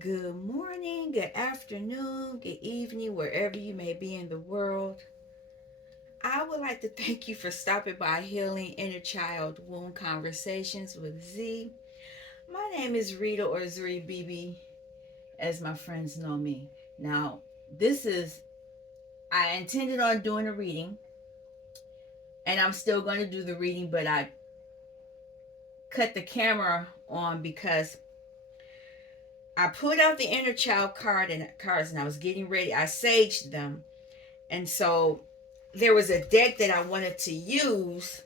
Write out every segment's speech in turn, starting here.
Good morning, good afternoon, good evening, wherever you may be in the world. I would like to thank you for stopping by Healing Inner Child Wound Conversations with Z. My name is Rita or Zuri BB, as my friends know me. Now, I intended on doing a reading, and I'm still going to do the reading, but I cut the camera on because I pulled out the inner child cards and I was getting ready. I saged them. And so there was a deck that I wanted to use,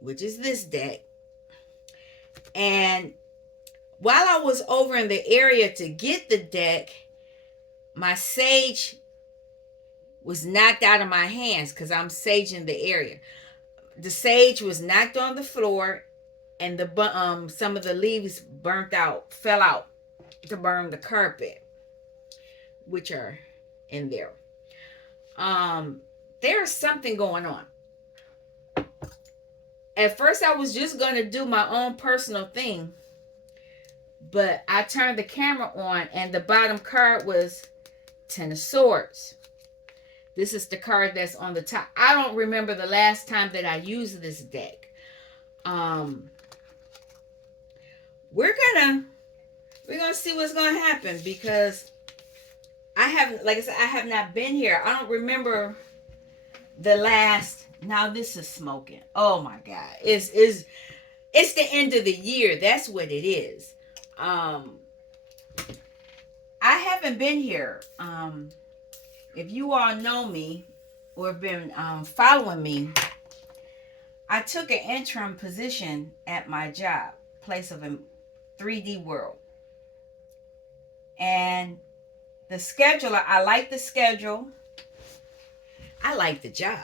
which is this deck. And while I was over in the area to get the deck, my sage was knocked out of my hands because I'm saging the area. The sage was knocked on the floor, and the some of the leaves fell out to burn the carpet, which are in there. There's something going on. At first, I was just going to do my own personal thing, but I turned the camera on, and the bottom card was Ten of Swords. This is the card that's on the top. I don't remember the last time that I used this deck. Um, we're gonna see what's gonna happen because I haven't, like I said, I have not been here. I don't remember the last. Now this is smoking. Oh my God! It's the end of the year. That's what it is. Um, I haven't been here. If you all know me or have been following me, I took an interim position at my job, place of a 3D world. And the schedule, I like the schedule. I like the job.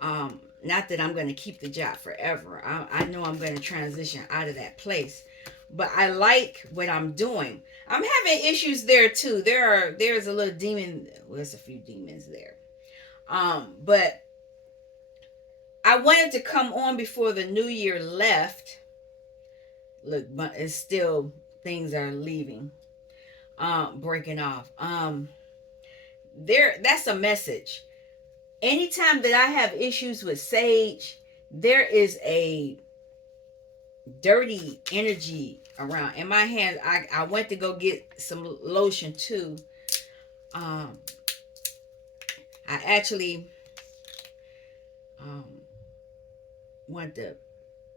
Not that I'm going to keep the job forever. I know I'm going to transition out of that place, but I like what I'm doing. I'm having issues there too. There's a little demon. Well, there's a few demons there. But I wanted to come on before the new year left. Look, but it's still things are leaving, breaking off. That's a message. Anytime that I have issues with sage, there is a dirty energy around. In my hands, I went to go get some lotion too. I actually wanted to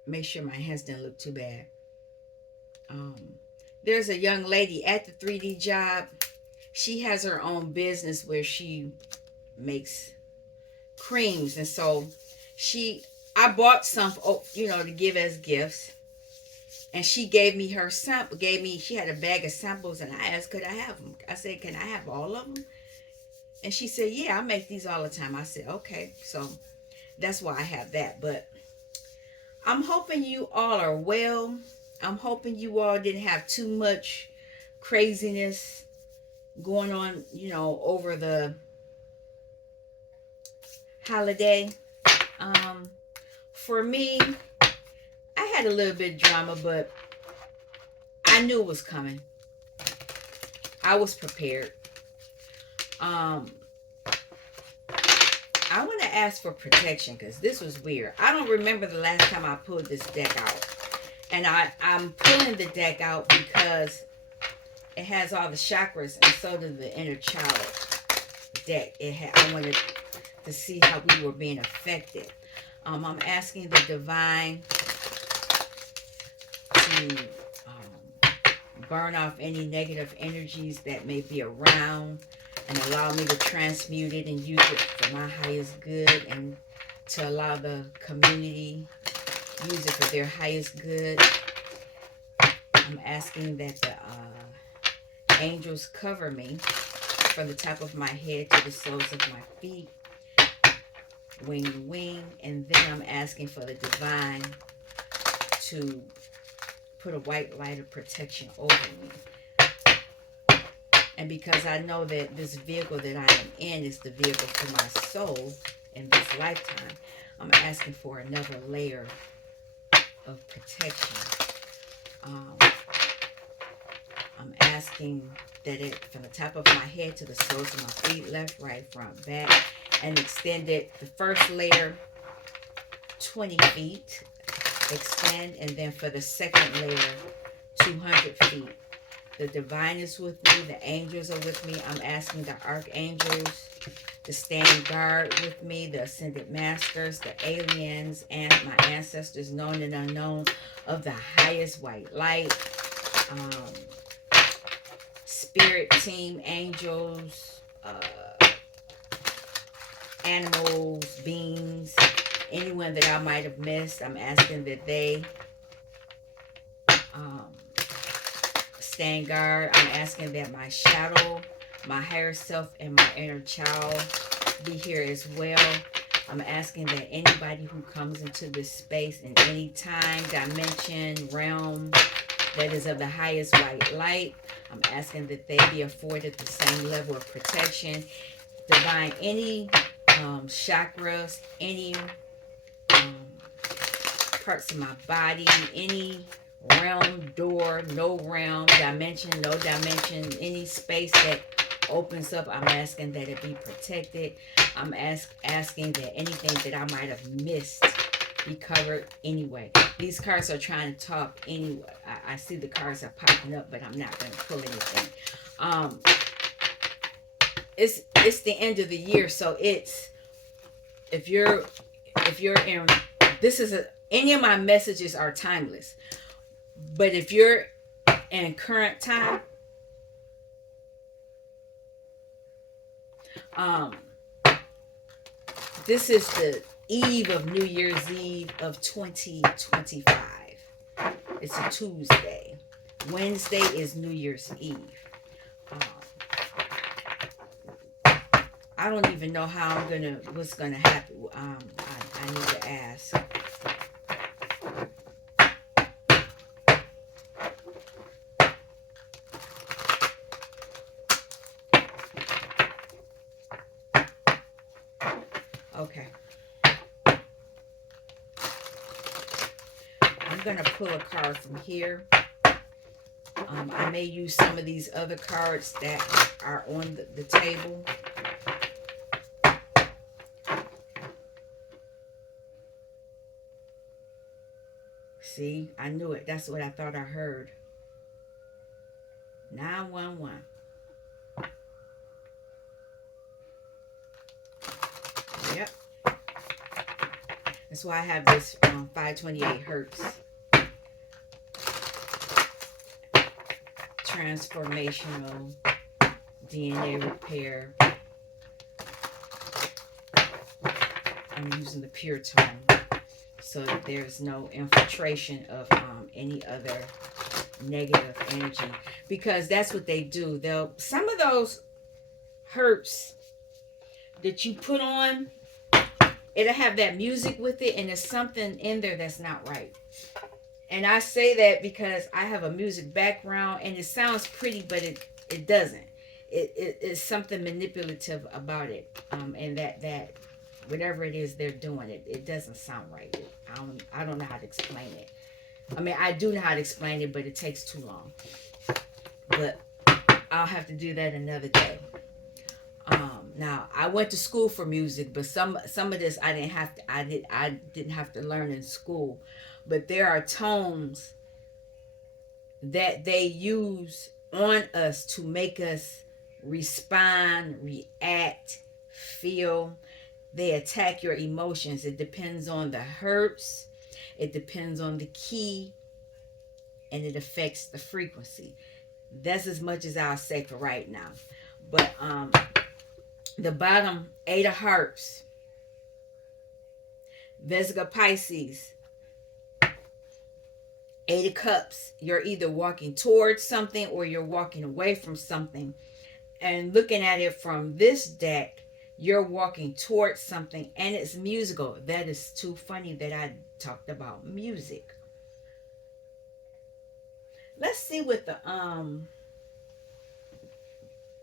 make sure my hands didn't look too bad. Um, there's a young lady at the 3D job. She has her own business where she makes creams, and so I bought some, to give as gifts, and she gave me her sample. She had a bag of samples, and I asked, could I have them? I said, can I have all of them? And she said, yeah, I make these all the time. I said, okay, so that's why I have that. But I'm hoping you all are well. I'm hoping you all didn't have too much craziness going on, over the holiday. For me, I had a little bit of drama, but I knew it was coming. I was prepared. I want to ask for protection because this was weird. I don't remember the last time I pulled this deck out. And I'm pulling the deck out because it has all the chakras, and so does the inner child deck. I wanted to see how we were being affected. I'm asking the divine to burn off any negative energies that may be around and allow me to transmute it and use it for my highest good, and to allow the community use it for their highest good. I'm asking that the angels cover me from the top of my head to the soles of my feet, wing to wing. And then I'm asking for the divine to put a white light of protection over me. And because I know that this vehicle that I am in is the vehicle for my soul in this lifetime, I'm asking for another layer of protection. I'm asking that it, from the top of my head to the soles of my feet, left, right, front, back, and extend it, the first layer 20 feet, extend, and then for the second layer 200 feet. The divine is with me, the angels are with me. I'm asking the archangels to stand guard with me, the ascended masters, the aliens, and my ancestors, known and unknown, of the highest white light, spirit team, angels, animals, beings, anyone that I might have missed. I'm asking that they stand guard. I'm asking that my shadow, my higher self, and my inner child be here as well. I'm asking that anybody who comes into this space in any time, dimension, realm that is of the highest white light, I'm asking that they be afforded the same level of protection. Divine, any chakras, any parts of my body, any realm, door, no realm, dimension, no dimension, any space that opens up, I'm asking that it be protected. I'm asking that anything that I might have missed be covered anyway. These cards are trying to talk anyway. I see the cards are popping up, but I'm not going to pull anything. It's the end of the year, so it's, if you're in, this is any of my messages are timeless, but if you're in current time, this is the eve of New Year's Eve of 2025. It's a Tuesday. Wednesday is New Year's Eve. I don't even know how what's gonna happen. I need to ask. Okay. I'm going to pull a card from here. I may use some of these other cards that are on the table. See, I knew it. That's what I thought I heard. 911. Yep. That's why I have this 528 hertz. Transformational DNA repair. I'm using the pure tone so that there's no infiltration of any other negative energy, because that's what they do. They'll, some of those hertz that you put on, it'll have that music with it, and there's something in there that's not right. And I say that because I have a music background, and it sounds pretty, but it doesn't. It's something manipulative about it, and that whatever it is they're doing, it doesn't sound right. I don't know how to explain it. I mean, I do know how to explain it, but it takes too long. But I'll have to do that another day. Now I went to school for music, but some of this I didn't have to learn in school. But there are tones that they use on us to make us respond, react, feel. They attack your emotions. It depends on the hertz, it depends on the key, and it affects the frequency. That's as much as I'll say for right now. But the bottom 8 of hearts, Vesica Pisces, 8 of cups. You're either walking towards something or you're walking away from something. And looking at it from this deck, you're walking towards something, and it's musical. That is too funny that I talked about music. Let's see what the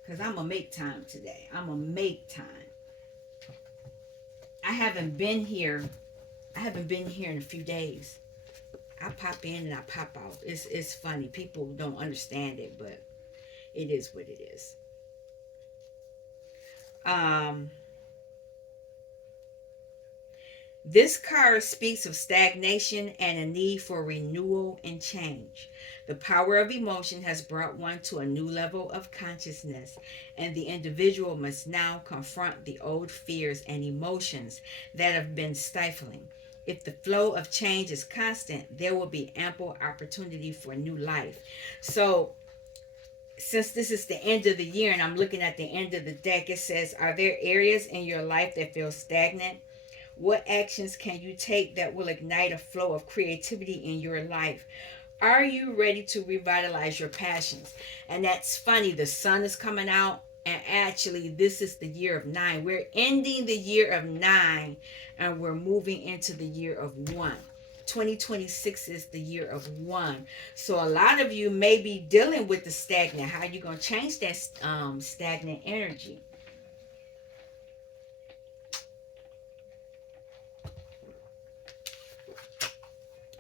because I'm gonna make time today. I'm gonna make time. I haven't been here in a few days. I pop in and I pop out. It's funny. People don't understand it, but It is what it is. Um, This card speaks of stagnation and a need for renewal and change. The power of emotion has brought one to a new level of consciousness, and the individual must now confront the old fears and emotions that have been stifling. If the flow of change is constant, there will be ample opportunity for new life. So, since this is the end of the year and I'm looking at the end of the deck, it says, are there areas in your life that feel stagnant? What actions can you take that will ignite a flow of creativity in your life? Are you ready to revitalize your passions? And that's funny. The sun is coming out, and actually, this is the year of nine. We're ending the year of nine, and we're moving into the year of one. 2026 is the year of one. So a lot of you may be dealing with the stagnant. How are you going to change that stagnant energy?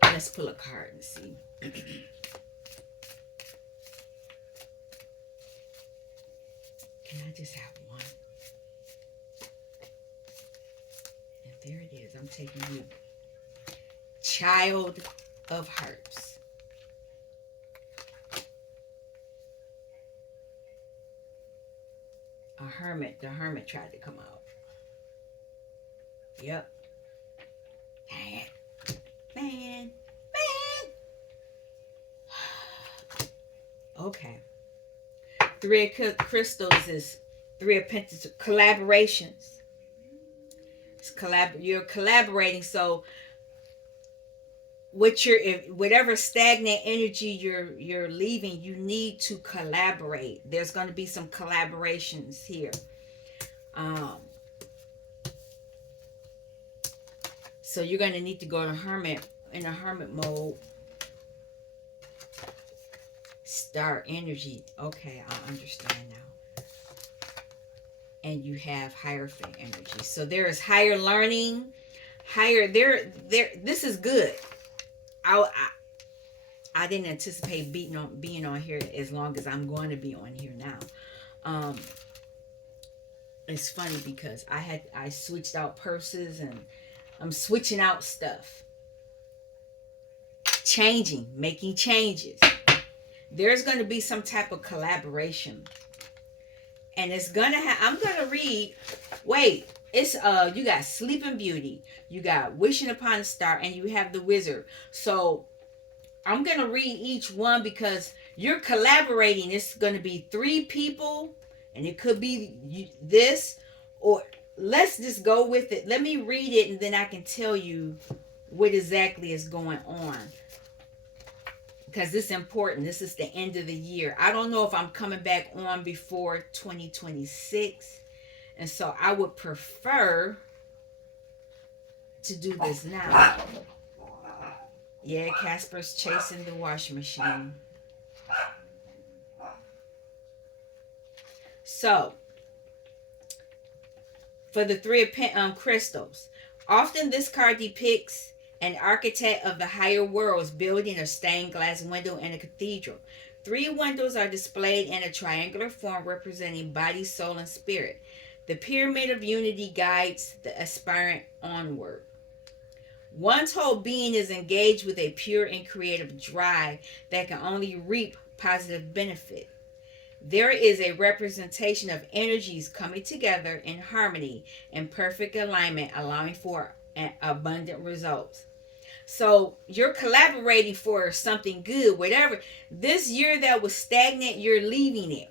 Let's pull a card and see. Can I just have one? And there it is. I'm taking you. Child of Hearts. A hermit. The hermit tried to come out. Yep. Man. Okay. Three of crystals is three of pentacles. Collaborations. You're collaborating. So whatever stagnant energy you're leaving, you need to collaborate. There's going to be some collaborations here. So you're going to need to go to in a hermit mode. Star energy. Okay, I understand now. And you have Hierophant energy. So there is higher learning, higher there. This is good. I didn't anticipate being on here as long as I'm going to be on here now. It's funny because I switched out purses and I'm switching out stuff, making changes. There's going to be some type of collaboration, and it's gonna I'm gonna read. Wait, it's you got Sleeping Beauty, you got Wishing Upon a Star, and you have the Wizard. So I'm gonna read each one because you're collaborating. It's gonna be three people, and it could be this, or let's just go with it. Let me read it, and then I can tell you what exactly is going on. Because this is important. This is the end of the year. I don't know if I'm coming back on before 2026. And so I would prefer to do this now. Yeah, Casper's chasing the washing machine. So, for the three of crystals, often this card depicts an architect of the higher worlds building a stained glass window in a cathedral. Three windows are displayed in a triangular form representing body, soul, and spirit. The pyramid of unity guides the aspirant onward. One's whole being is engaged with a pure and creative drive that can only reap positive benefit. There is a representation of energies coming together in harmony and perfect alignment, allowing for abundant results. So you're collaborating for something good. Whatever this year that was stagnant, you're leaving it.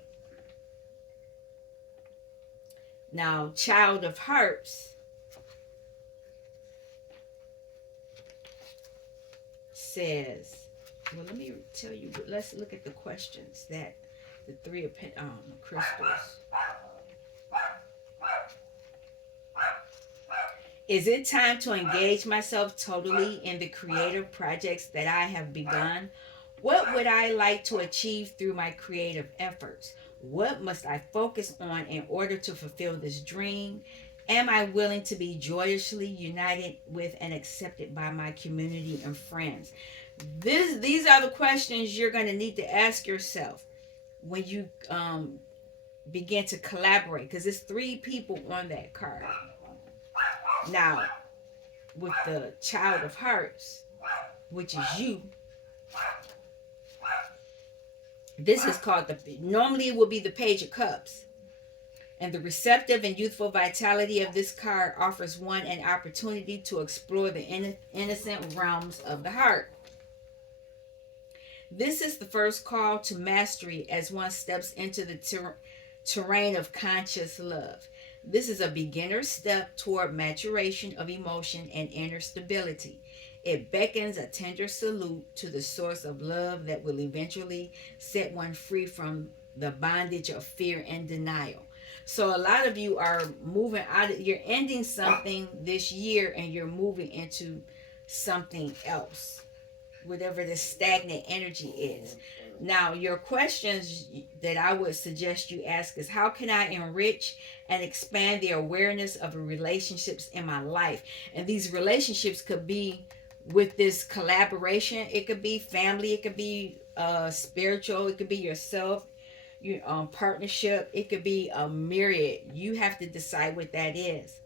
Now, Child of Hearts says, well, let me tell you, let's look at the questions that the three of crystals. Is it time to engage myself totally in the creative projects that I have begun? What would I like to achieve through my creative efforts? What must I focus on in order to fulfill this dream? Am I willing to be joyously united with and accepted by my community and friends? These are the questions you're going to need to ask yourself. when you begin to collaborate, because it's three people on that card. Now, with the Child of Hearts, which is you, this is called the, normally it would be the Page of Cups. And the receptive and youthful vitality of this card offers one an opportunity to explore the innocent realms of the heart. This is the first call to mastery as one steps into the terrain of conscious love. This is a beginner's step toward maturation of emotion and inner stability. It beckons a tender salute to the source of love that will eventually set one free from the bondage of fear and denial. So a lot of you are moving out of, you're ending something this year and you're moving into something else, whatever the stagnant energy is. Now, your questions that I would suggest you ask is, how can I enrich and expand the awareness of the relationships in my life? And these relationships could be with this collaboration. It could be family. It could be spiritual. It could be yourself, your partnership. It could be a myriad. You have to decide what that is.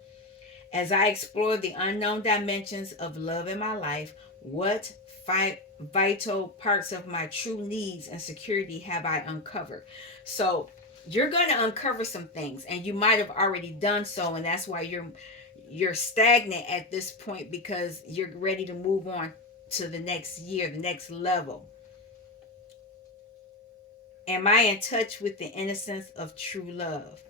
As I explore the unknown dimensions of love in my life, what vital parts of my true needs and security have I uncovered? So you're going to uncover some things, and you might have already done so, and that's why you're stagnant at this point, because you're ready to move on to the next year, the next level. Am I in touch with the innocence of true love?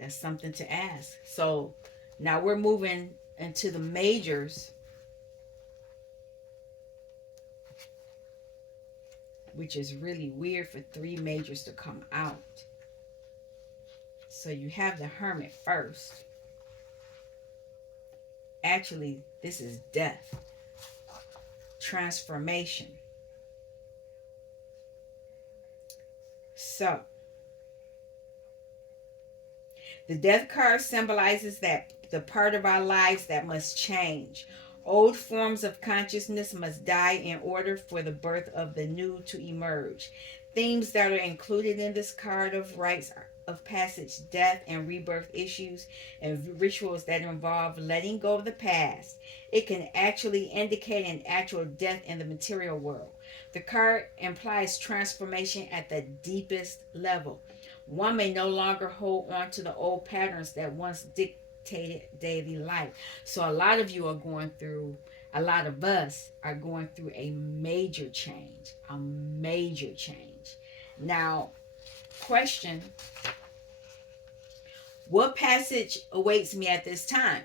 That's something to ask. So now we're moving into the majors, which is really weird for three majors to come out. So you have the Hermit first. Actually, this is death, transformation. So the death card symbolizes that the part of our lives that must change. Old forms of consciousness must die in order for the birth of the new to emerge. Themes that are included in this card of rites of passage, death, and rebirth issues, and rituals that involve letting go of the past. It can actually indicate an actual death in the material world. The card implies transformation at the deepest level. One may no longer hold on to the old patterns that once dictated daily life. So a lot of you are going through, a lot of us are going through a major change. A major change. Now, question: what passage awaits me at this time?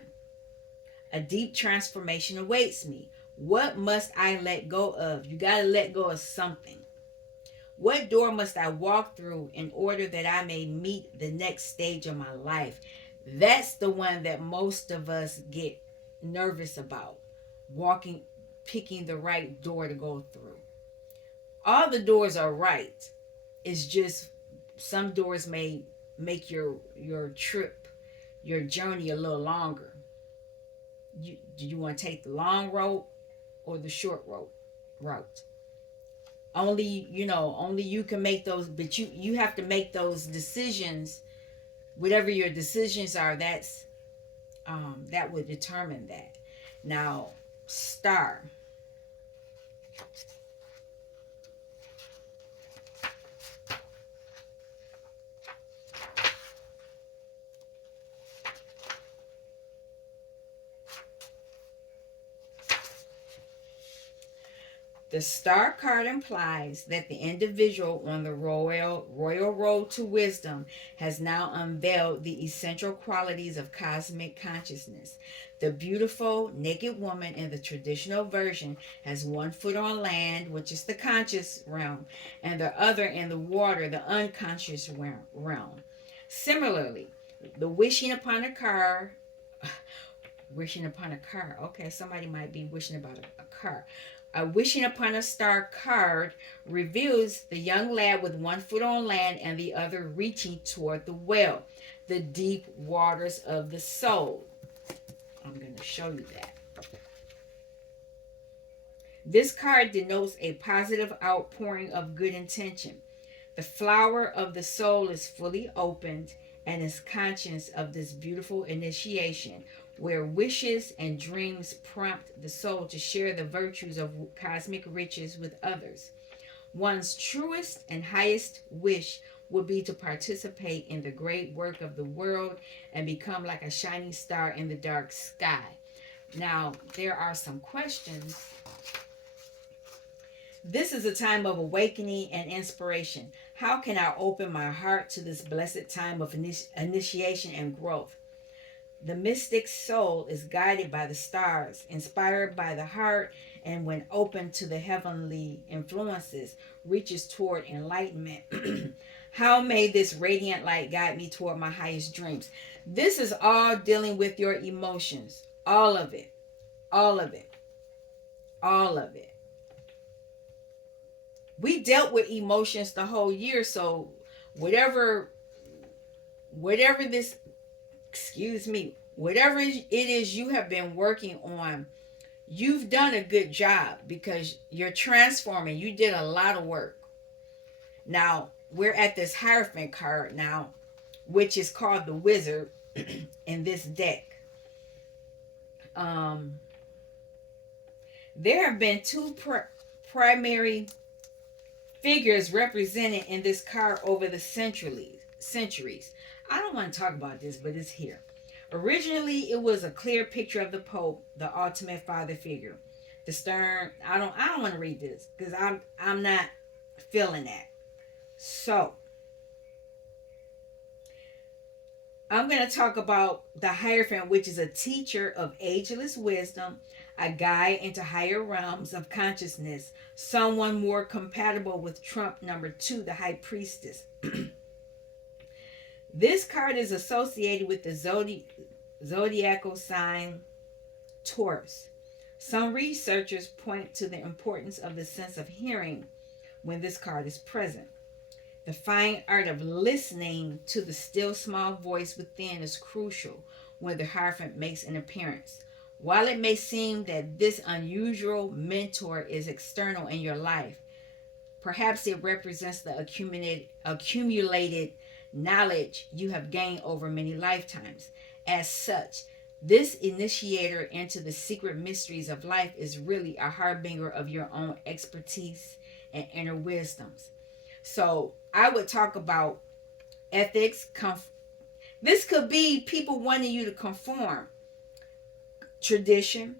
A deep transformation awaits me. What must I let go of? You got to let go of something. What door must I walk through in order that I may meet the next stage of my life? That's the one that most of us get nervous about. Walking, picking the right door to go through. All the doors are right. It's just some doors may make your trip, your journey a little longer. Do you want to take the long road or the short route? Only you can make those, but you have to make those decisions. Whatever your decisions are, that would determine that. Now, star. The star card implies that the individual on the royal road to wisdom has now unveiled the essential qualities of cosmic consciousness. The beautiful naked woman in the traditional version has one foot on land, which is the conscious realm, and the other in the water, the unconscious realm. Similarly, the wishing upon a car. Okay, somebody might be wishing about a car. A wishing upon a star card reveals the young lad with one foot on land and the other reaching toward the well, the deep waters of the soul. I'm going to show you that. This card denotes a positive outpouring of good intention. The flower of the soul is fully opened and is conscious of this beautiful initiation where wishes and dreams prompt the soul to share the virtues of cosmic riches with others. One's truest and highest wish would be to participate in the great work of the world and become like a shining star in the dark sky. Now, there are some questions. This is a time of awakening and inspiration. How can I open my heart to this blessed time of initiation and growth? The mystic soul is guided by the stars, inspired by the heart, and when open to the heavenly influences, reaches toward enlightenment. How may this radiant light guide me toward my highest dreams? This is all dealing with your emotions. All of it. All of it. All of it. We dealt with emotions the whole year, so whatever this, excuse me, whatever it is you have been working on, you've done a good job because you're transforming. You did a lot of work. Now, we're at this Hierophant card now, which is called the Wizard in this deck. There have been two primary figures represented in this card over the centuries. I don't want to talk about this, but it's here. Originally, it was a clear picture of the Pope, the ultimate father figure. The stern. I don't want to read this because I'm not feeling that. So I'm going to talk about the Hierophant, which is a teacher of ageless wisdom, a guide into higher realms of consciousness, someone more compatible with Trump number 2, the High Priestess. This card is associated with the zodiacal sign Taurus. Some researchers point to the importance of the sense of hearing when this card is present. The fine art of listening to the still small voice within is crucial when the Hierophant makes an appearance. While it may seem that this unusual mentor is external in your life, perhaps it represents the accumulated knowledge you have gained over many lifetimes. As such, this initiator into the secret mysteries of life is really a harbinger of your own expertise and inner wisdoms. So I would talk about ethics. This could be people wanting you to conform. Tradition,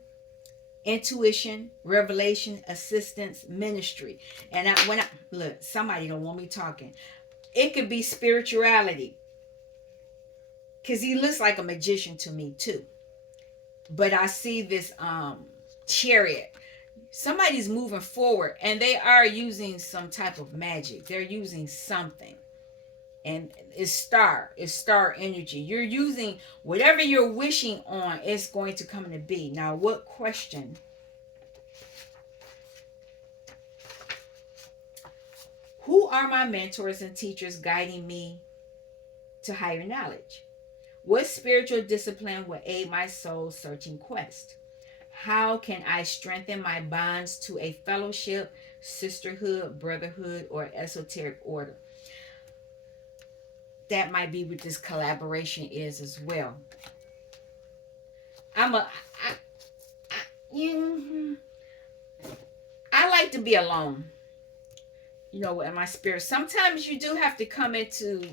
intuition, revelation, assistance, ministry. And when I look, somebody don't want me talking. It could be spirituality. Because he looks like a magician to me too. But I see this chariot. Somebody's moving forward and they are using some type of magic. They're using something. And it's star energy. You're using whatever you're wishing on, it's going to come to be. Now, what question? Who are my mentors and teachers guiding me to higher knowledge? What spiritual discipline will aid my soul's searching quest? How can I strengthen my bonds to a fellowship, sisterhood, brotherhood, or esoteric order? That might be what this collaboration is as well. I like to be alone. You know, in my spirit. Sometimes you do have to come into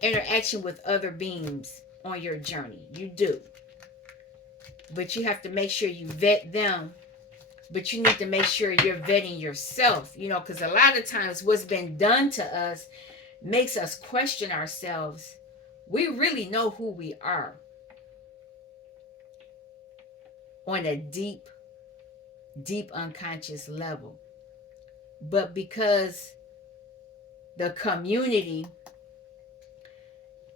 interaction with other beings on your journey. You do. But you have to make sure you vet them. But you need to make sure you're vetting yourself, you know, because a lot of times what's been done to us makes us question ourselves. We really know who we are on a deep unconscious level. But because the community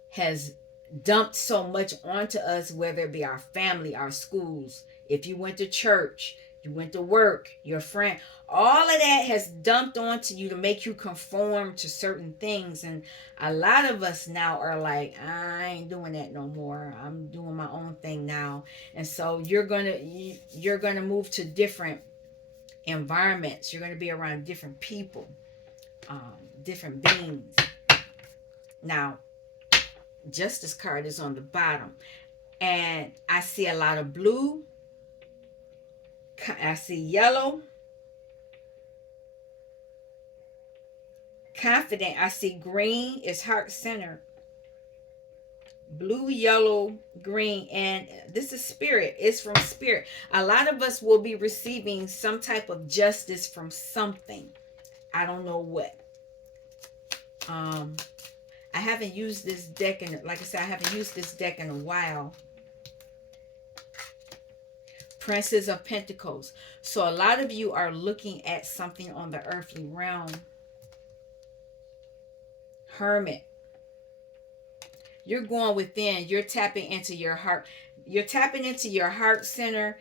has dumped so much onto us, whether it be our family, our schools, if you went to church, You went to work, your friend, all of that has dumped onto you to make you conform to certain things. And a lot of us now are like, I ain't doing that no more. I'm doing my own thing now. And so you're gonna move to different environments. You're gonna be around different people, different beings. Now, Justice card is on the bottom, and I see a lot of blue. I see yellow. Confident. I see green is heart center. Blue, yellow, green, and this is spirit. It's from spirit. A lot of us will be receiving some type of justice from something. I don't know what. I haven't used this deck in, like I said, I haven't used this deck in a while. Princess of Pentacles. So a lot of you are looking at something on the earthly realm. Hermit. You're going within. You're tapping into your heart. You're tapping into your heart center,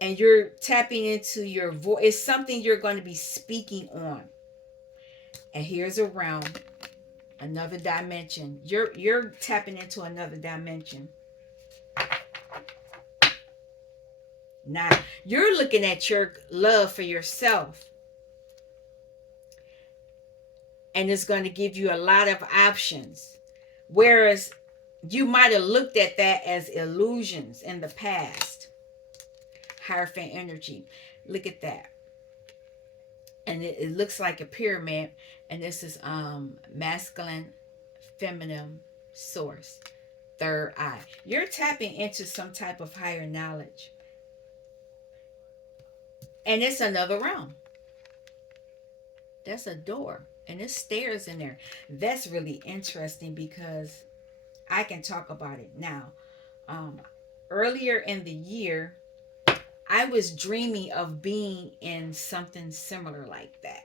and you're tapping into your voice. It's something you're going to be speaking on. And here's a realm, another dimension. You're tapping into another dimension. Now, you're looking at your love for yourself. And it's going to give you a lot of options. Whereas you might have looked at that as illusions in the past. Hierophant energy. Look at that. And it looks like a pyramid. And this is masculine, feminine source. Third eye. You're tapping into some type of higher knowledge. And it's another realm. That's a door. And there's stairs in there. That's really interesting because I can talk about it now. Earlier in the year, I was dreaming of being in something similar like that.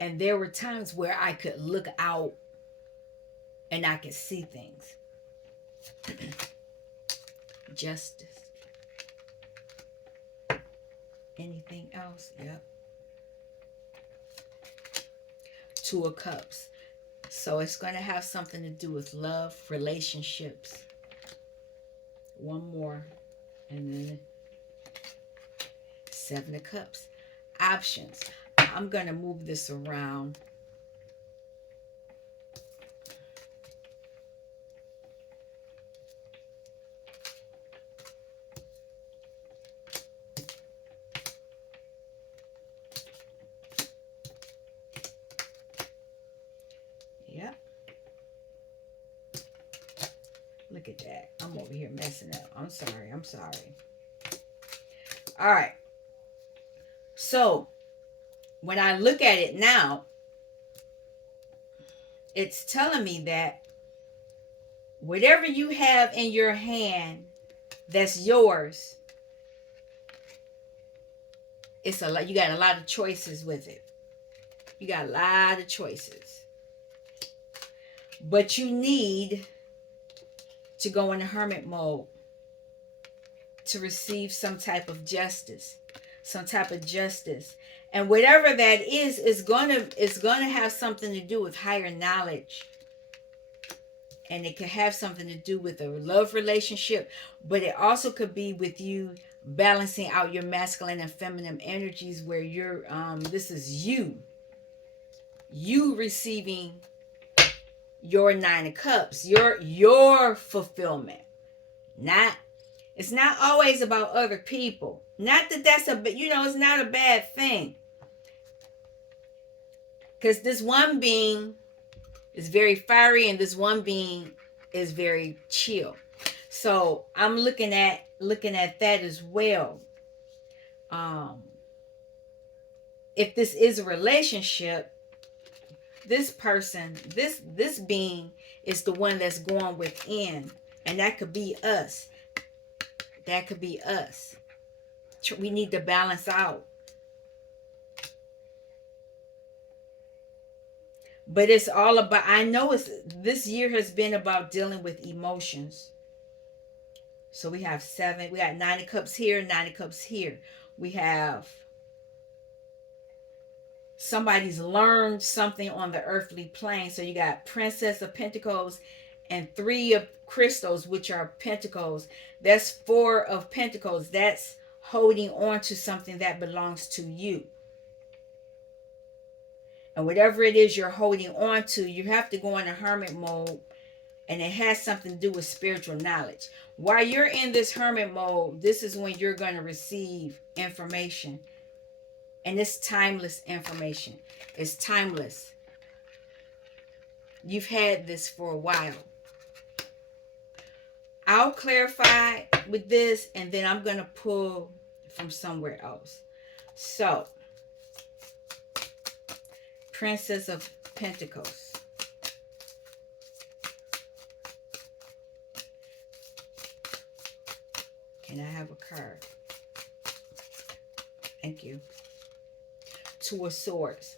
And there were times where I could look out and I could see things. Justice. Anything else? Yep. Two of Cups. So it's going to have something to do with love, relationships. One more. And then Seven of Cups. Options. I'm going to move this around. Yep. Look at that. I'm over here messing up. I'm sorry. All right. So, when I look at it now, it's telling me that whatever you have in your hand that's yours, it's a lot. You got a lot of choices with it. You got a lot of choices. But you need to go in hermit mode to receive some type of justice. And whatever that is gonna have something to do with higher knowledge. And it could have something to do with a love relationship, but it also could be with you balancing out your masculine and feminine energies, where you're this is you receiving your Nine of Cups, your fulfillment. It's not always about other people. Not that that's it's not a bad thing. Because this one being is very fiery and this one being is very chill. So I'm looking at that as well. If this is a relationship, this person, this being is the one that's going within, and that could be us. We need to balance out. But it's all about, this year has been about dealing with emotions. So we have 7. We got 9 of cups here, 9 of cups here. We have somebody's learned something on the earthly plane. So you got Princess of Pentacles and 3 of crystals, which are pentacles. That's 4 of pentacles. That's holding on to something that belongs to you. And whatever it is you're holding on to, you have to go in a hermit mode, and it has something to do with spiritual knowledge. While you're in this hermit mode, this is when you're going to receive information. And it's timeless information. It's timeless. You've had this for a while. I'll clarify with this, and then I'm going to pull from somewhere else. So, Princess of Pentacles. Can I have a card? Thank you. 2 of Swords.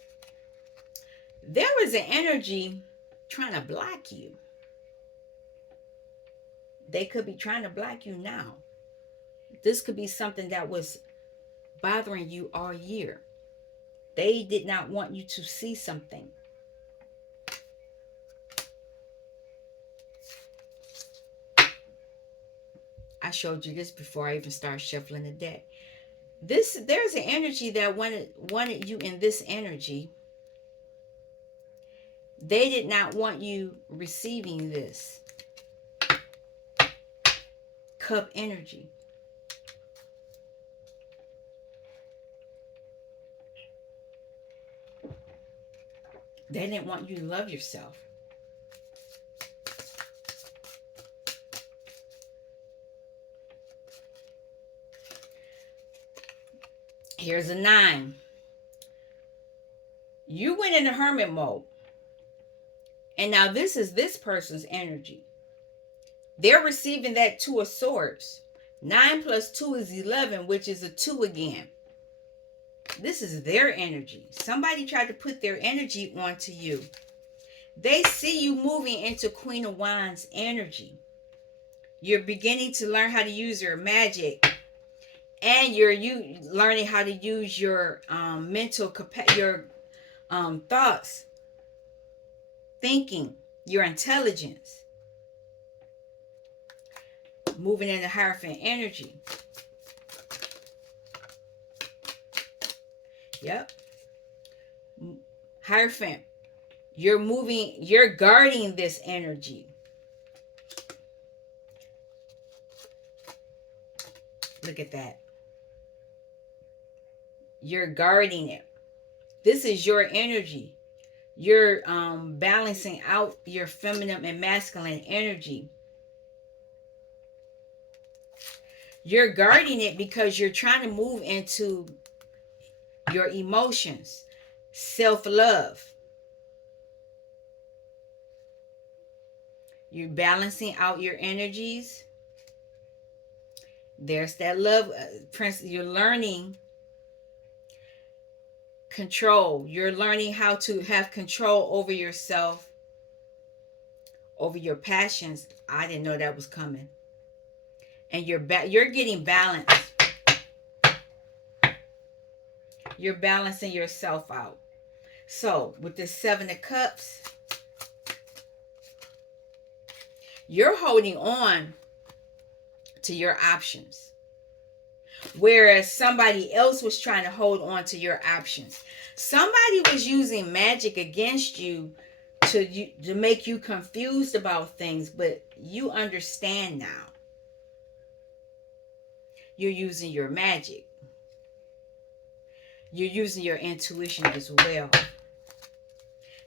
There is an energy trying to block you. They could be trying to block you now. This could be something that was bothering you all year. They did not want you to see something. I showed you this before I even started shuffling the deck. There's an energy that wanted you in this energy. They did not want you receiving this cup energy. They didn't want you to love yourself. Here's a 9. You went into hermit mode. And now this is this person's energy. They're receiving that 2 of Swords. 9 plus 2 is 11, which is a 2 again. This is their energy. Somebody tried to put their energy onto you. They see you moving into Queen of Wands energy. You're beginning to learn how to use your magic. And you're learning how to use your mental capacity, your thoughts, thinking, your intelligence. Moving into Hierophant energy. Yep. Hierophant. You're guarding this energy. Look at that. You're guarding it. This is your energy. You're balancing out your feminine and masculine energy. You're guarding it because you're trying to move into your emotions, self-love. You're balancing out your energies. There's that love, Prince. You're learning control. You're learning how to have control over yourself, over your passions. I didn't know that was coming. And you're getting balance. You're balancing yourself out. So with the 7 of Cups, you're holding on to your options, whereas somebody else was trying to hold on to your options. Somebody was using magic against you to make you confused about things, but you understand now. You're using your magic. You're using your intuition as well.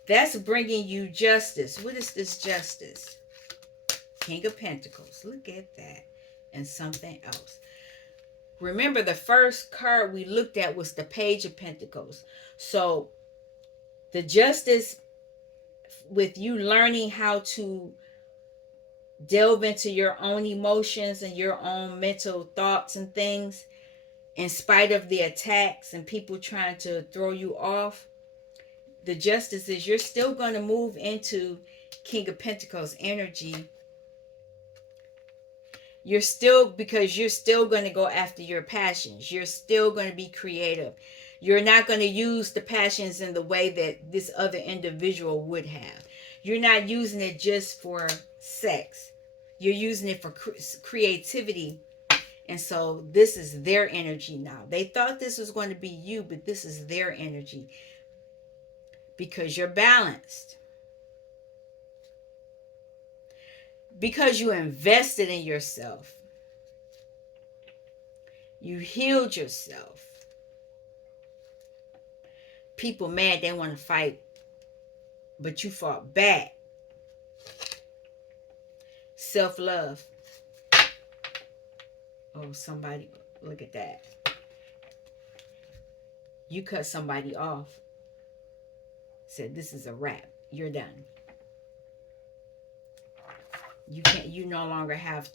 That's bringing you justice. What is this justice? King of Pentacles. Look at that. And something else. Remember, the first card we looked at was the Page of Pentacles. So the justice with you learning how to delve into your own emotions and your own mental thoughts and things, in spite of the attacks and people trying to throw you off, the justice is you're still going to move into King of Pentacles energy. You're still, because you're still going to go after your passions. You're still going to be creative. You're not going to use the passions in the way that this other individual would have. You're not using it just for sex. You're using it for creativity. And so this is their energy now. They thought this was going to be you, but this is their energy because you're balanced. Because you invested in yourself. You healed yourself. People mad, they want to fight, but you fought back. Self-love. Oh, somebody, look at that. You cut somebody off. Said, this is a wrap. You're done. You can't. You no longer have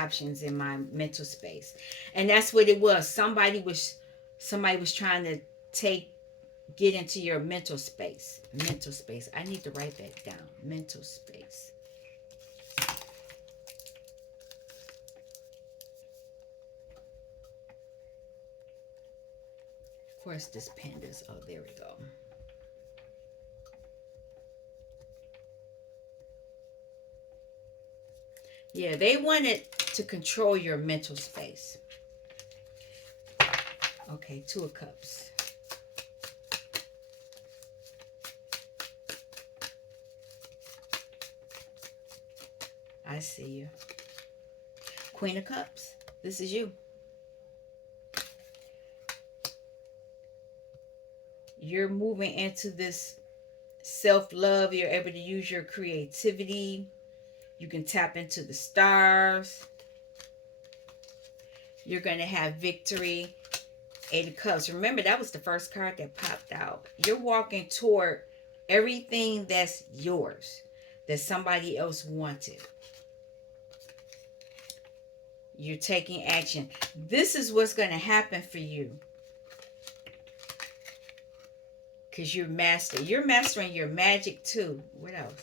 options in my mental space, and that's what it was. Somebody was trying to get into your mental space. Mental space. I need to write that down. Mental space. Of course, this pandas. Oh, there we go. Yeah, they wanted to control your mental space. Okay, 2 of Cups. I see you. Queen of Cups. This is you. You're moving into this self-love. You're able to use your creativity. You can tap into the stars. You're going to have victory. 8 of Cups. Remember, that was the first card that popped out. You're walking toward everything that's yours, that somebody else wanted. You're taking action. This is what's going to happen for you. Because you're mastering your magic too. What else?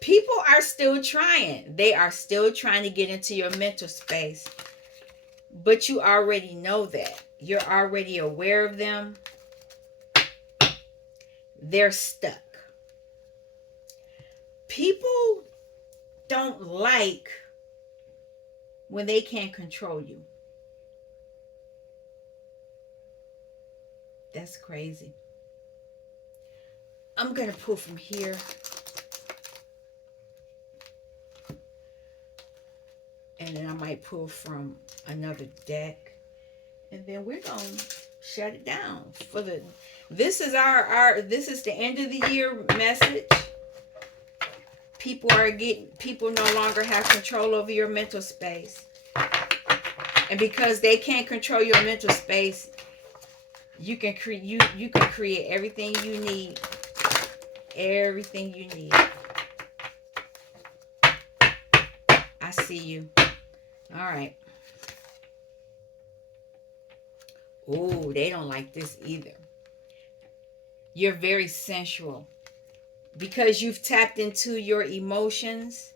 People are still trying. They are still trying to get into your mental space. But you already know that. You're already aware of them. They're stuck. People don't like when they can't control you. That's crazy. I'm going to pull from here. And then I might pull from another deck. And then we're going to shut it down. This is this is the end of the year message. People no longer have control over your mental space. And because they can't control your mental space, you can create everything you need. Everything you need. I see you. All right. Oh, they don't like this either. You're very sensual. Because you've tapped into your emotions.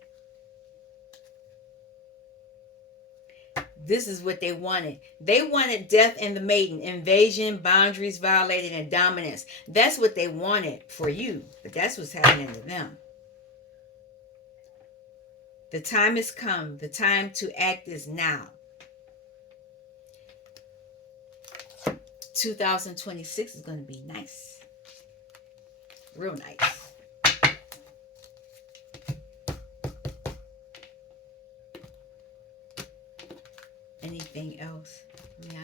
This is what they wanted. They wanted death and the maiden, invasion, boundaries violated, and dominance. That's what they wanted for you. But that's what's happening to them. The time has come. The time to act is now. 2026 is going to be nice. Real nice. Anything else? I mean,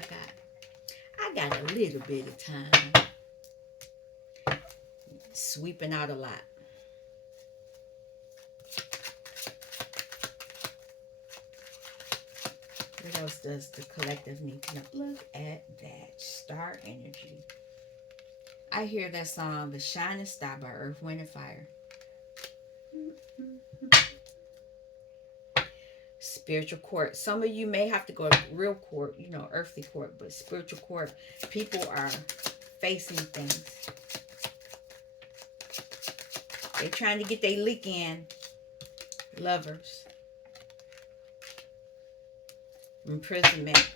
I got a little bit of time. Sweeping out a lot. What else does the collective need to know? Look at that. Star energy. I hear that song, The Shining Star by Earth, Wind, and Fire. Spiritual court. Some of you may have to go to real court, earthly court, but spiritual court, people are facing things. They're trying to get their lick in. Lovers. Imprisonment.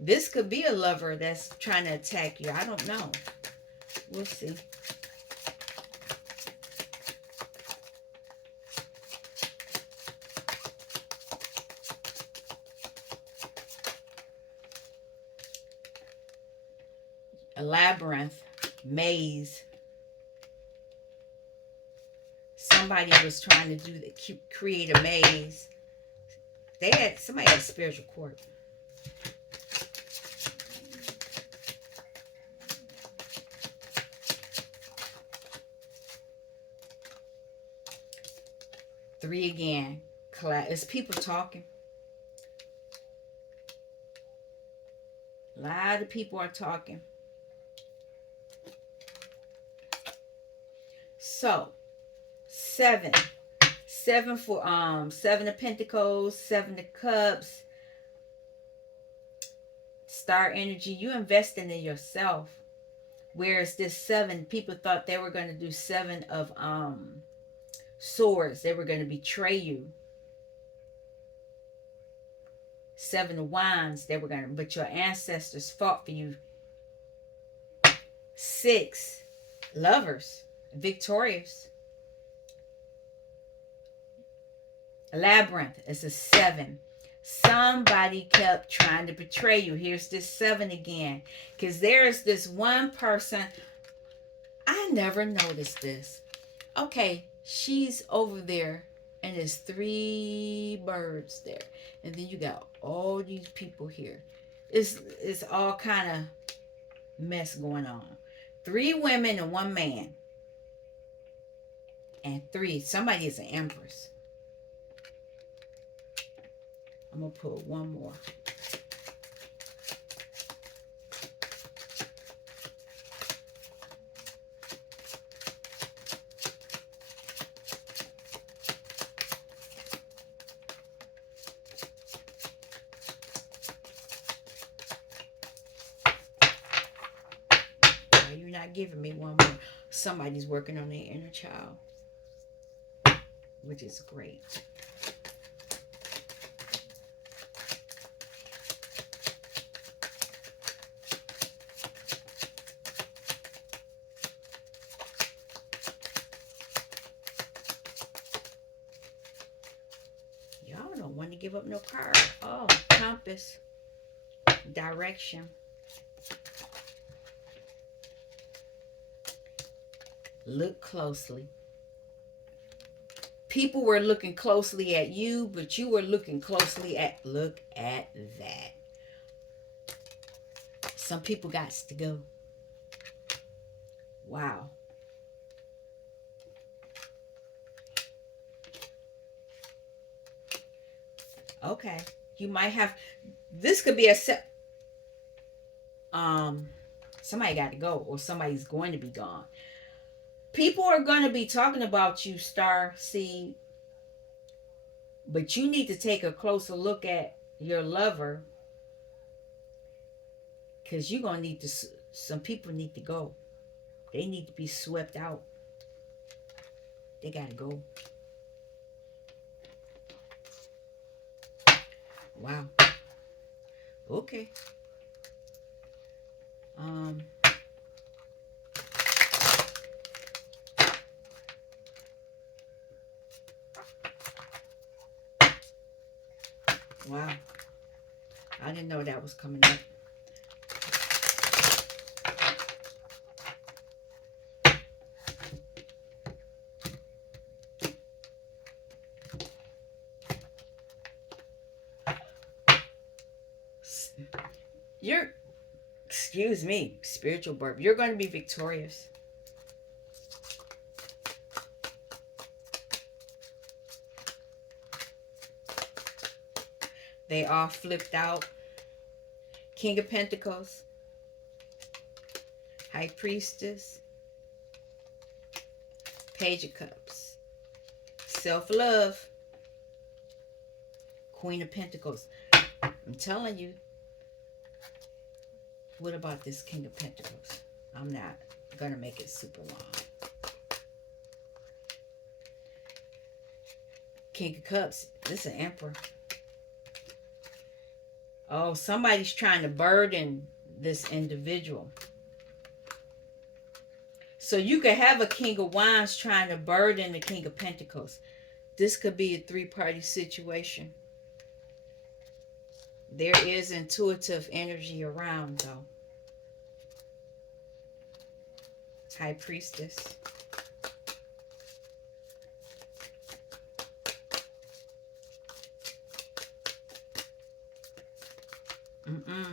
This could be a lover that's trying to attack you. I don't know. We'll see. A labyrinth. Maze. Somebody was trying to create a maze. Somebody had a spiritual court. Three again. It's people talking. A lot of people are talking. So, 7. 7 for 7 of Pentacles, 7 of Cups, Star energy. You investing in yourself. Whereas this 7, people thought they were going to do 7 of Swords. They were going to betray you. 7 of Wands. They were going to, but your ancestors fought for you. 6 Lovers. Victorious. Labyrinth is a 7. Somebody kept trying to betray you. Here's this 7 again. Because there's this one person. I never noticed this. Okay, she's over there. And there's 3 birds there. And then you got all these people here. It's all kind of mess going on. 3 women and 1 man. And 3. Somebody is an empress. I'm going to put 1 more. You're not giving me 1 more. Somebody's working on their inner child, which is great. Y'all don't want to give up no card. Oh, compass. Direction. Look closely. People were looking closely at you, but you were looking closely at, look at that. Some people got to go. Wow. Okay. You might have, this could be a somebody got to go, or somebody's going to be gone. People are going to be talking about you, Star Seed. But you need to take a closer look at your lover. Because you're going to need to, some people need to go. They need to be swept out. They got to go. Wow. Okay. Wow. I didn't know that was coming up. Excuse me, spiritual burp. You're going to be victorious. They all flipped out. King of Pentacles. High Priestess. Page of Cups. Self-love. Queen of Pentacles. I'm telling you. What about this King of Pentacles? I'm not going to make it super long. King of Cups. This is an Emperor. Oh, somebody's trying to burden this individual. So you could have a King of Wands trying to burden the King of Pentacles. This could be a three-party situation. There is intuitive energy around, though. High Priestess.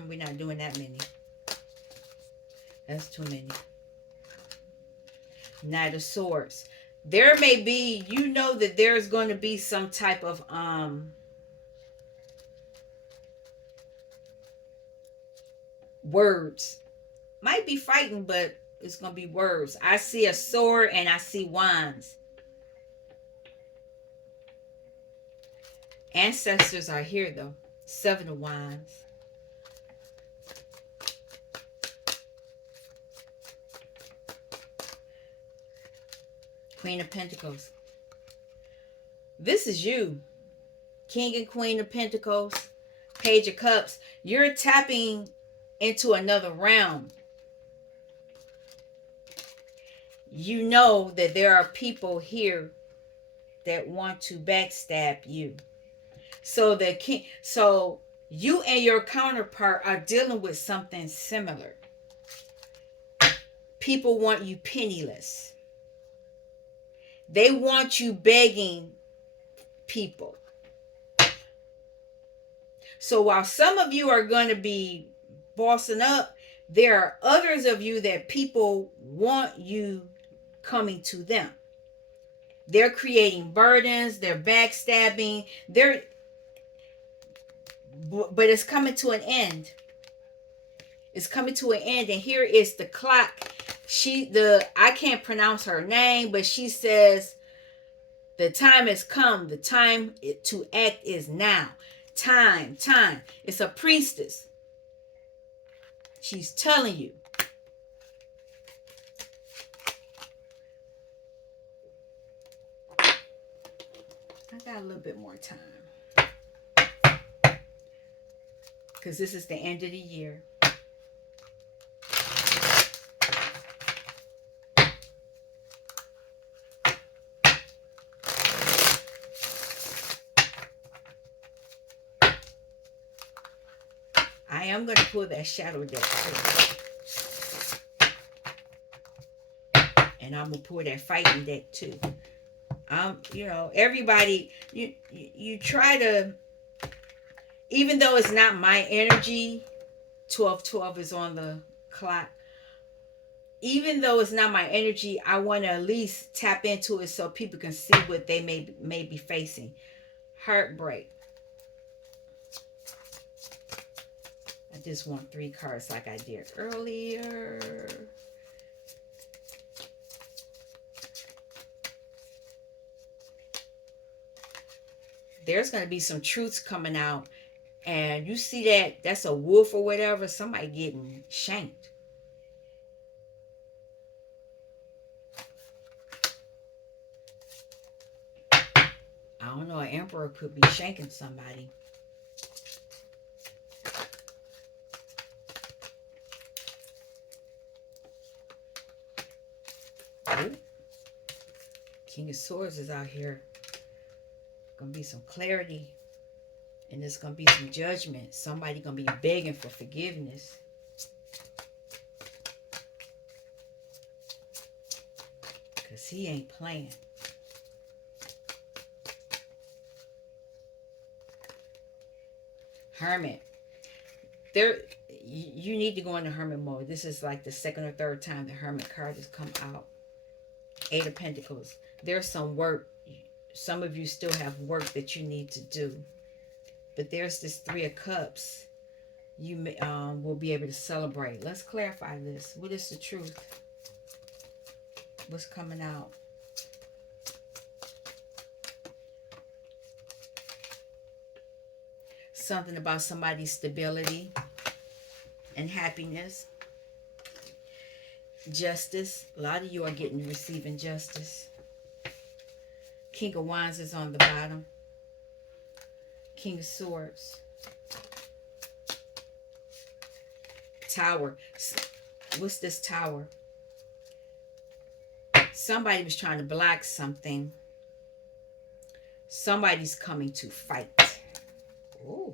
We're not doing that many. That's too many. Knight of Swords. There may be, you know that there's going to be some type of words. Might be fighting, but it's going to be words. I see a sword and I see wands. Ancestors are here though. 7 of Wands. Queen of Pentacles. This is you. King and Queen of Pentacles. Page of Cups. You're tapping into another realm. You know that there are people here that want to backstab you. So you and your counterpart are dealing with something similar. People want you penniless. They want you begging people. So while some of you are going to be bossing up, there are others of you that people want you coming to them. They're creating burdens, they're backstabbing, but it's coming to an end. It's coming to an end, and here is the clock. I can't pronounce her name, but she says the time has come. The time to act is now. Time. It's a priestess. She's telling you. I got a little bit more time. Because this is the end of the year. I am going to pull that shadow deck too. And I'm going to pull that fighting deck too. Everybody, you try to, even though it's not my energy, 1212 is on the clock. Even though it's not my energy, I want to at least tap into it so people can see what they may be facing. Heartbreak. I just want 3 cards like I did earlier. There's going to be some truths coming out. And you see that's a wolf or whatever. Somebody getting shanked. I don't know. An emperor could be shanking somebody. Oh. King of Swords is out here. Gonna be some clarity. And there's going to be some judgment. Somebody going to be begging for forgiveness. Because he ain't playing. Hermit. You need to go into hermit mode. This is like the 2nd or 3rd time the hermit card has come out. 8 of Pentacles. There's some work. Some of you still have work that you need to do. But there's this 3 of Cups. You will be able to celebrate. Let's clarify this. What is the truth? What's coming out? Something about somebody's stability and happiness. Justice. A lot of you are receiving justice. King of Wands is on the bottom. King of Swords. Tower. What's this tower? Somebody was trying to block something. Somebody's coming to fight. Ooh.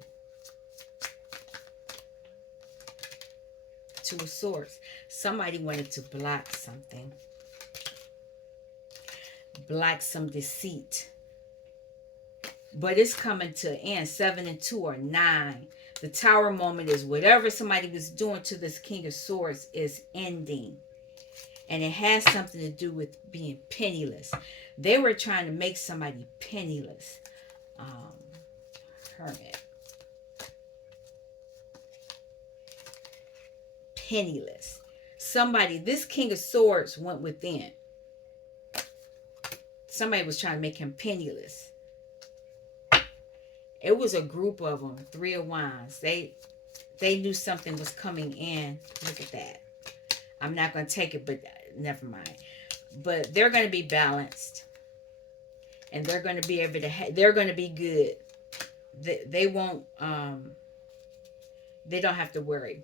Two of Swords. Somebody wanted to block something. Block some deceit. But it's coming to an end. 7 and 2 or 9. The Tower moment is whatever somebody was doing to this King of Swords is ending. And it has something to do with being penniless. They were trying to make somebody penniless. Hermit. Penniless. Somebody, this King of Swords went within. Somebody was trying to make him penniless. It was a group of them. 3 of Wands. They knew something was coming in. Look at that. I'm not going to take it, but never mind. But they're going to be balanced. And they're going to be able to, they're going to be good. They won't, they don't have to worry.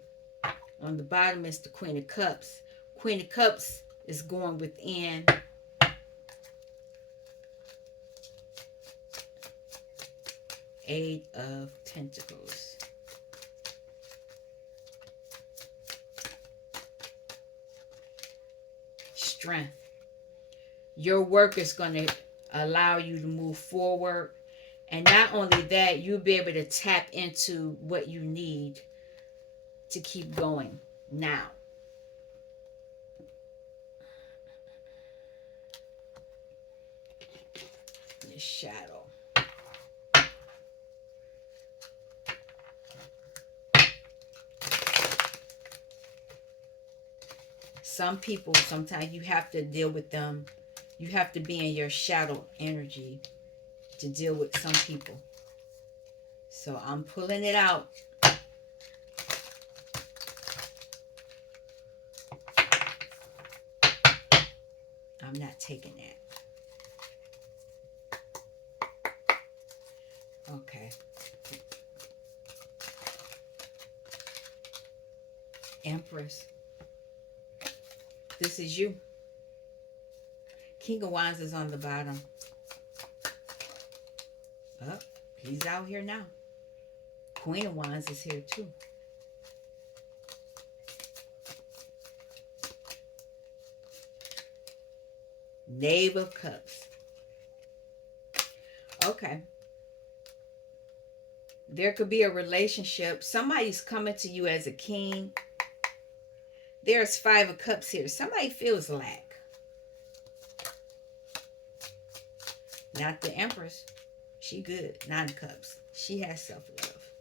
On the bottom is the Queen of Cups. Queen of Cups is going within. Eight of Pentacles. Strength. Your work is going to allow you to move forward. And not only that, you'll be able to tap into what you need to keep going now. The shadow. Some people, sometimes you have to deal with them. You have to be in your shadow energy to deal with some people. So I'm pulling it out. I'm not taking that. Okay. Empress. This is you. King of Wands is on the bottom. Oh, he's out here now. Queen of Wands is here too. Knave of Cups. Okay. There could be a relationship. Somebody's coming to you as a king. There's 5 of Cups here. Somebody feels lack. Not the Empress. She good. 9 of Cups. She has self-love.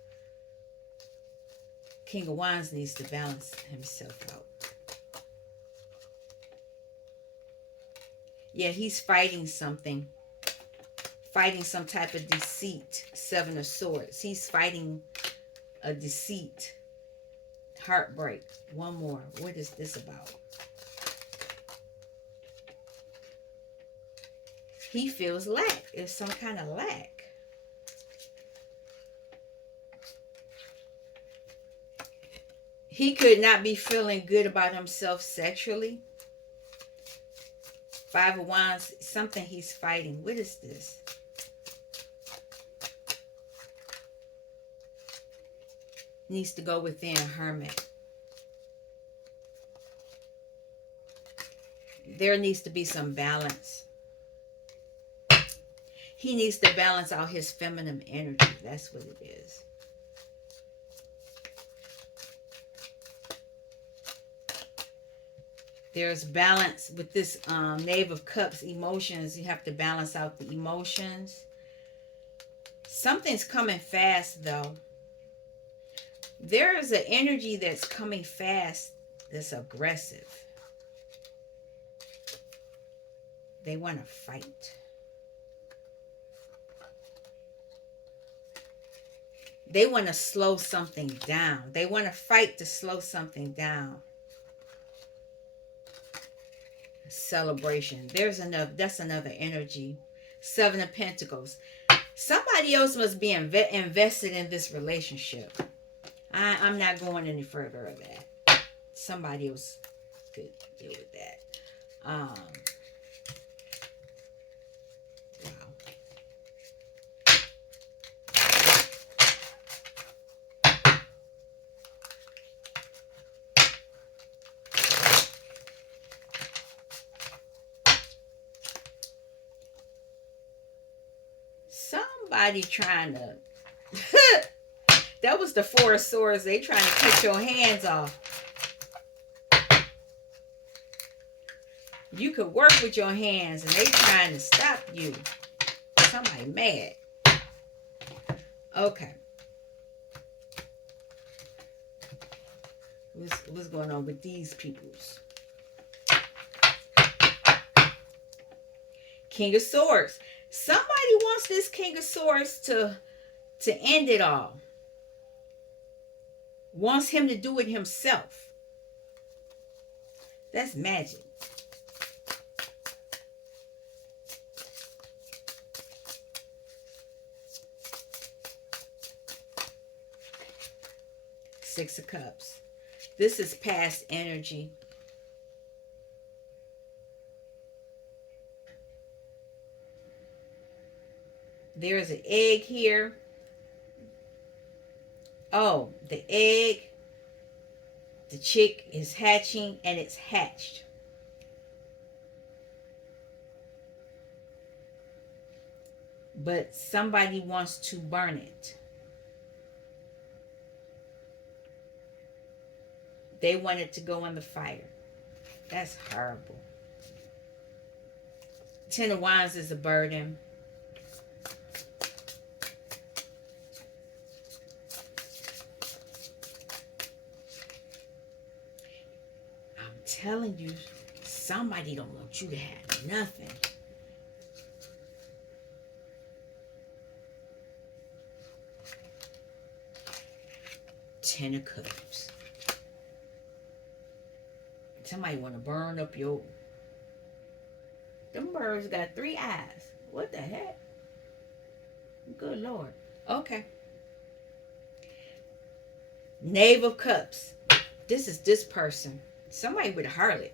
King of Wands needs to balance himself out. Yeah, he's fighting something. Fighting some type of deceit. 7 of Swords. He's fighting a deceit. Heartbreak. One more. What is this about? He feels lack. There's some kind of lack. He could not be feeling good about himself sexually. 5 of Wands. Something he's fighting. What is this? Needs to go within. Hermit. There needs to be some balance. He needs to balance out his feminine energy. That's what it is. There's balance with this Knave of Cups. Emotions. You have to balance out the emotions. Something's coming fast though. There is an energy that's coming fast that's aggressive. They want to fight. They want to slow something down. They want to fight to slow something down. Celebration. There's another. That's another energy. 7 of Pentacles. Somebody else must be invested in this relationship. I'm not going any further of that. somebody else could deal with that. Wow. Somebody trying to that was the Four of Swords. They trying to cut your hands off. You could work with your hands and they trying to stop you. Somebody mad. Okay. What's going on with these peoples? King of Swords. Somebody wants this King of Swords to end it all. Wants him to do it himself. That's magic. Six of Cups. This is past energy. There's an egg here. Oh, the egg, the chick is hatching and it's hatched. But somebody wants to burn it. They want it to go in the fire. That's horrible. Ten of Wands is a burden. I'm telling you, somebody don't want you to have nothing. Ten of Cups. Somebody want to burn up your... Them birds got 3 eyes. What the heck? Good Lord. Okay. Knave of Cups. This is this person. Somebody with a harlot.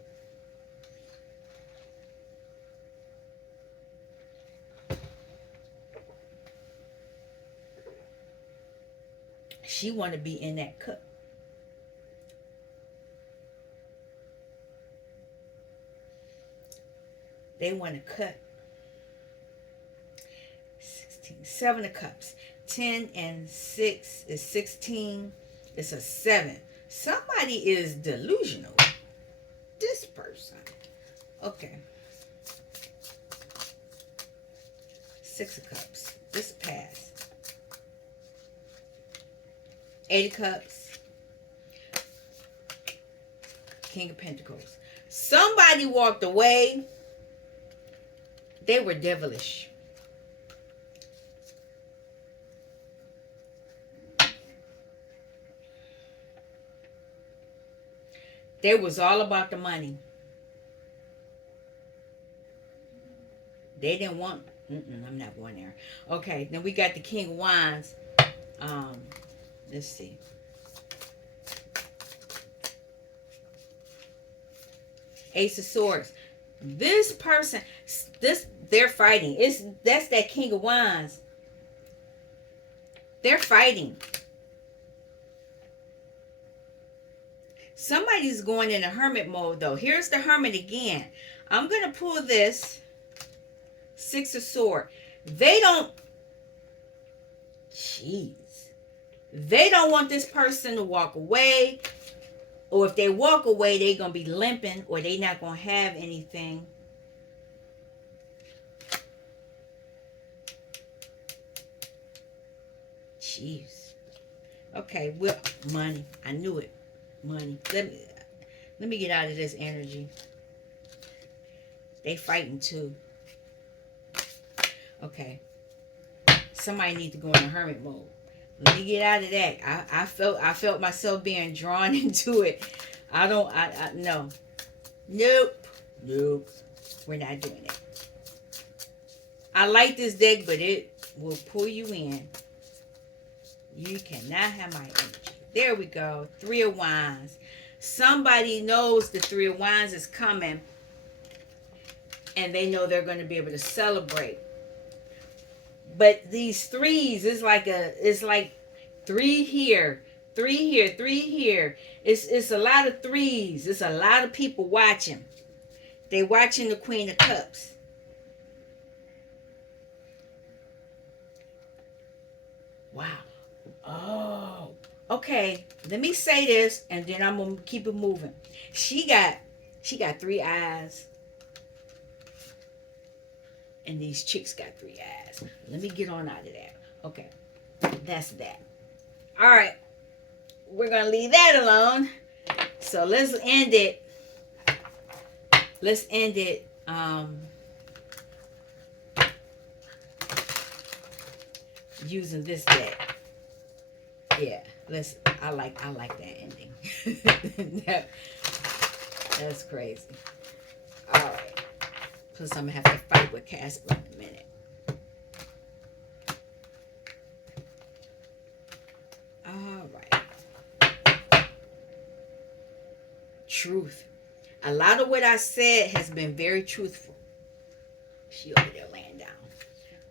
She want to be in that cup. They want to cut. 16. 7 of Cups. 10 and 6 is 16. It's a 7. Somebody is delusional. This person. Okay. 6 of Cups. This pass. 8 of Cups. King of Pentacles. Somebody walked away. They were devilish. They was all about the money. They didn't want... I'm not going there. Okay, then we got the King of Wands. Let's see. Ace of Swords. This person, they're fighting. That's that King of Wands. They're fighting. Somebody's going in a hermit mode though. Here's the hermit again. I'm going to pull this 6 of Swords. They don't... Jeez. They don't want this person to walk away. Or if they walk away, they're going to be limping. Or they're not going to have anything. Jeez. Okay, well, money. I knew it. Money. Let me get out of this energy. They fighting too. Okay. Somebody needs to go in a hermit mode. Let me get out of that. I felt myself being drawn into it. No. Nope. We're not doing it. I like this deck, but it will pull you in. You cannot have my energy. There we go. 3 of Wands. Somebody knows the Three of Wands is coming, and they know they're going to be able to celebrate. But these threes, it's like three here, three here, three here. It's a lot of threes. It's a lot of people watching. They watching the Queen of Cups. Wow. Oh. Okay. Let me say this, and then I'm gonna keep it moving. She got three eyes, and these chicks got three eyes. Let me get on out of that. Okay. That's that. All right. We're gonna leave that alone. So let's end it. Let's end it. Using this deck. Yeah, let's. I like that ending. That's crazy. All right. Plus, I'm gonna have to fight with Casper in a minute. All right. Truth. A lot of what I said has been very truthful. She over there laying down.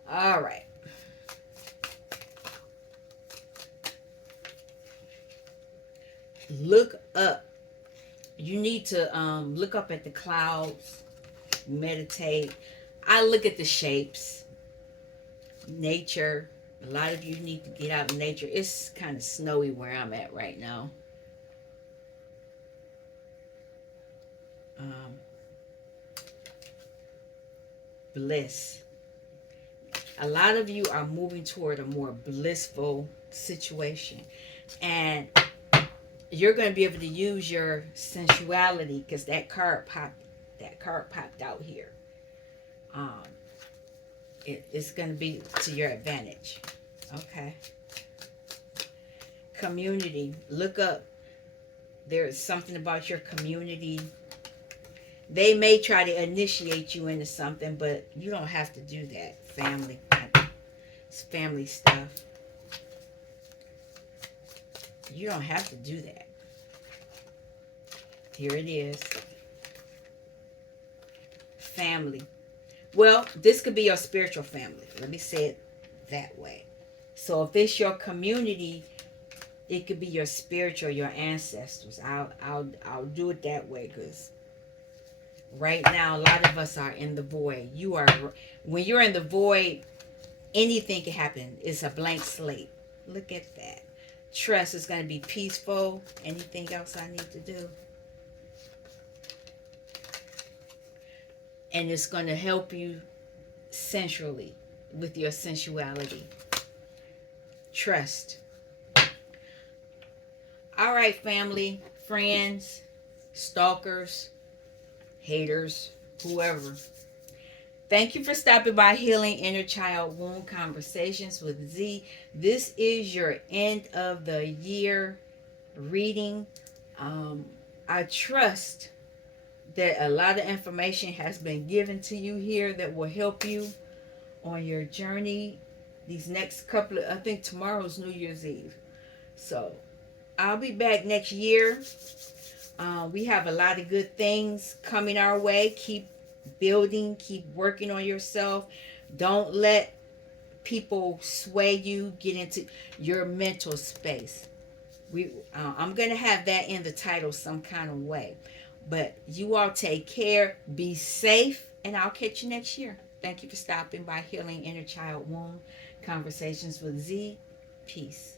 All right. Look up. You need to look up at the clouds, meditate. I look at the shapes, nature. A lot of you need to get out in nature. It's kind of snowy where I'm at right now. Bliss. A lot of you are moving toward a more blissful situation, and you're going to be able to use your sensuality because that card popped out here. It's going to be to your advantage. Okay. Community. Look up. There's something about your community. They may try to initiate you into something, but you don't have to do that. Family. It's family stuff. You don't have to do that. Here it is. Family. Well, this could be your spiritual family. Let me say it that way. So if it's your community, it could be your spiritual, your ancestors. I'll do it that way because right now a lot of us are in the void. When you're in the void, anything can happen. It's a blank slate. Look at that. Trust is going to be peaceful. Anything else I need to do? And it's going to help you sensually with your sensuality. Trust. All right, family, friends, stalkers, haters, whoever. Thank you for stopping by Healing Inner Child Wound Conversations with Z. This is your end of the year reading. I trust that a lot of information has been given to you here that will help you on your journey these next couple of, I think tomorrow's New Year's Eve. So I'll be back next year. We have a lot of good things coming our way. Keep building, keep working on yourself. Don't let people sway you, get into your mental space. I'm going to have that in the title some kind of way. But you all take care, be safe, and I'll catch you next year. Thank you for stopping by Healing Inner Child Wound Conversations with Z. Peace.